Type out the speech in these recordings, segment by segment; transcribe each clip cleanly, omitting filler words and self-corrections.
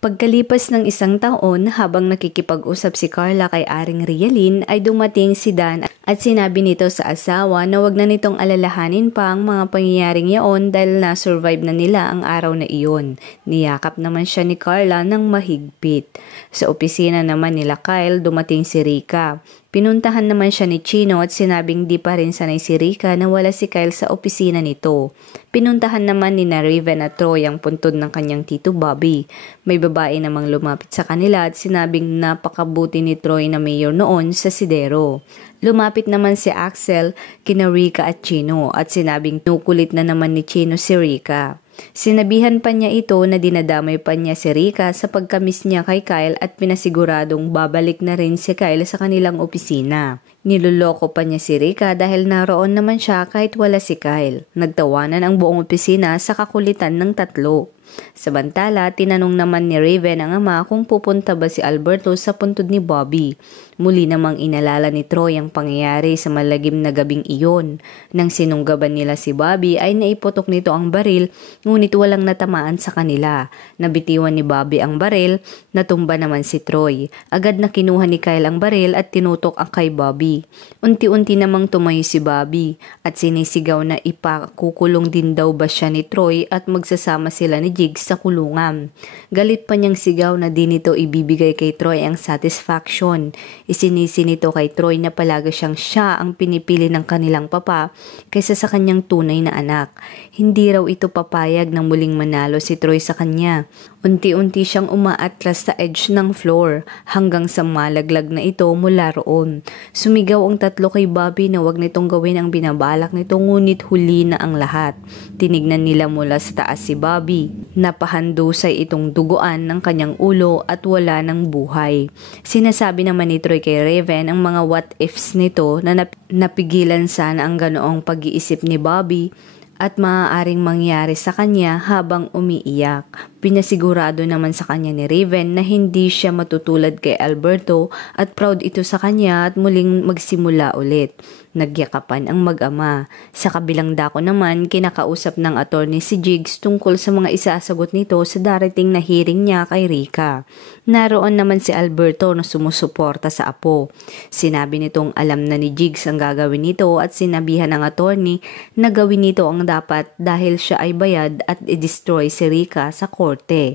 Pagkalipas ng isang taon, habang nakikipag-usap si Carla kay Aring Rialin, ay dumating si Dan at sinabi nito sa asawa na wag na nitong alalahanin pa ang mga pangyayaring yaon dahil na-survive na nila ang araw na iyon. Niyakap naman siya ni Carla ng mahigpit. Sa opisina naman nila Kyle, dumating si Rika. Pinuntahan naman siya ni Chino at sinabing di pa rin sanay si Rika na wala si Kyle sa opisina nito. Pinuntahan naman ni Raven at Troy ang puntod ng kanyang tito Bobby. May babae namang lumapit sa kanila at sinabing napakabuti ni Troy na mayor noon sa Sidero. Lumapit naman si Axel kina Rika at Chino at sinabing nukulit na naman ni Chino si Rika. Sinabihan pa niya ito na dinadamay pa niya si Rika sa pagkamis niya kay Kyle at pinasiguradong babalik na rin si Kyle sa kanilang opisina. Niloloko pa niya si Rika dahil naroon naman siya kahit wala si Kyle. Nagtawanan ang buong opisina sa kakulitan ng tatlo. Samantala, tinanong naman ni Raven ang ama kung pupunta ba si Alberto sa puntod ni Bobby. Muli namang inalala ni Troy ang pangyayari sa malagim na gabing iyon. Nang sinunggaban nila si Bobby ay naiputok nito ang baril ngunit walang natamaan sa kanila. Nabitiwan ni Bobby ang baril, natumba naman si Troy. Agad na kinuha ni Kyle ang baril at tinutok ang kay Bobby. Unti-unti namang tumayo si Bobby at sinisigaw na ipakukulong din daw ba siya ni Troy at magsasama sila ni Jigs sa kulungan. Galit pa niyang sigaw na di nito ibibigay kay Troy ang satisfaction. Isinisi nito kay Troy na palagi siya ang pinipili ng kanilang papa kaysa sa kanyang tunay na anak. Hindi raw ito papayag na muling manalo si Troy sa kanya. Unti-unti siyang umaatras sa edge ng floor hanggang sa malaglag na ito mula roon. Sumigaw ang tatlo kay Bobby na wag nitong gawin ang binabalak nito ngunit huli na ang lahat. Tinignan nila mula sa taas si Bobby. Napahandusay itong duguan ng kanyang ulo at wala ng buhay. Sinasabi naman ni Troy kay Raven ang mga what ifs nito na napigilan sana ang ganoong pag-iisip ni Bobby at maaaring mangyari sa kanya habang umiiyak. Pinasigurado naman sa kanya ni Raven na hindi siya matutulad kay Alberto at proud ito sa kanya at muling magsimula ulit. Nagyakapan ang mag-ama. Sa kabilang dako naman, kinakausap ng attorney si Jigs tungkol sa mga isasagot nito sa darating na hearing niya kay Rika. Naroon naman si Alberto na sumusuporta sa apo. Sinabi nitong alam na ni Jigs ang gagawin nito at sinabihan ng attorney na gawin nito ang dapat dahil siya ay bayad at i-destroy si Rika sa korte.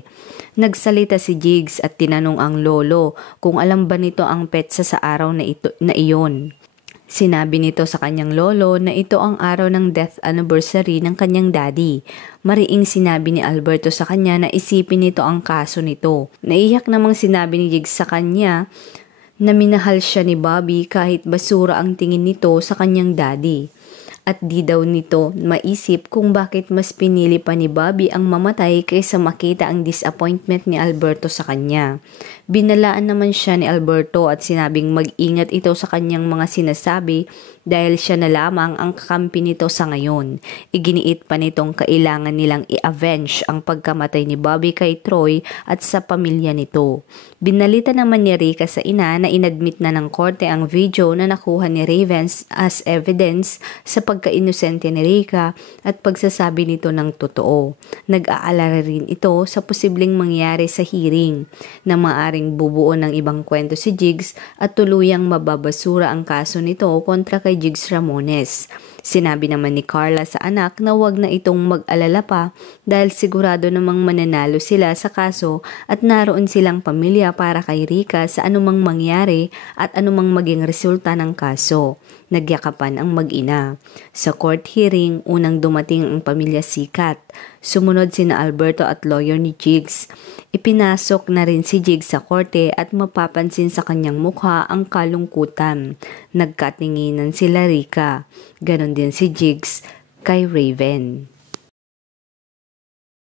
Nagsalita si Jigs at tinanong ang lolo kung alam ba nito ang petsa sa araw na iyon. Sinabi nito sa kanyang lolo na ito ang araw ng death anniversary ng kanyang daddy. Mariing sinabi ni Alberto sa kanya na isipin nito ang kaso nito. Naiyak namang sinabi ni Jigs sa kanya na minahal siya ni Bobby kahit basura ang tingin nito sa kanyang daddy. At di daw nito maisip kung bakit mas pinili pa ni Bobby ang mamatay kaysa makita ang disappointment ni Alberto sa kanya. Binalaan naman siya ni Alberto at sinabing mag-ingat ito sa kanyang mga sinasabi dahil siya na lamang ang kakampi nito sa ngayon. Iginiit pa nitong kailangan nilang i-avenge ang pagkamatay ni Bobby kay Troy at sa pamilya nito. Binalita naman ni Rika sa ina na inadmit na ng korte ang video na nakuha ni Ravens as evidence sa pagka-inosente ni Rika at pagsasabi nito ng totoo. Nag-aalala rin ito sa posibleng mangyari sa hearing na maaring bubuo ng ibang kwento si Jigs at tuluyang mababasura ang kaso nito kontra kay Jigs Ramones. Sinabi naman ni Carla sa anak na wag na itong mag-alala pa dahil sigurado namang mananalo sila sa kaso at naroon silang pamilya para kay Rika sa anumang mangyari at anumang maging resulta ng kaso. Nagyakapan ang mag-ina. Sa court hearing, unang dumating ang pamilya Sikat. Sumunod sina Alberto at lawyer ni Jigs. Ipinasok na rin si Jigs sa korte at mapapansin sa kanyang mukha ang kalungkutan. Nagkatinginan sila Rika. Ganon din si Jigs kay Raven.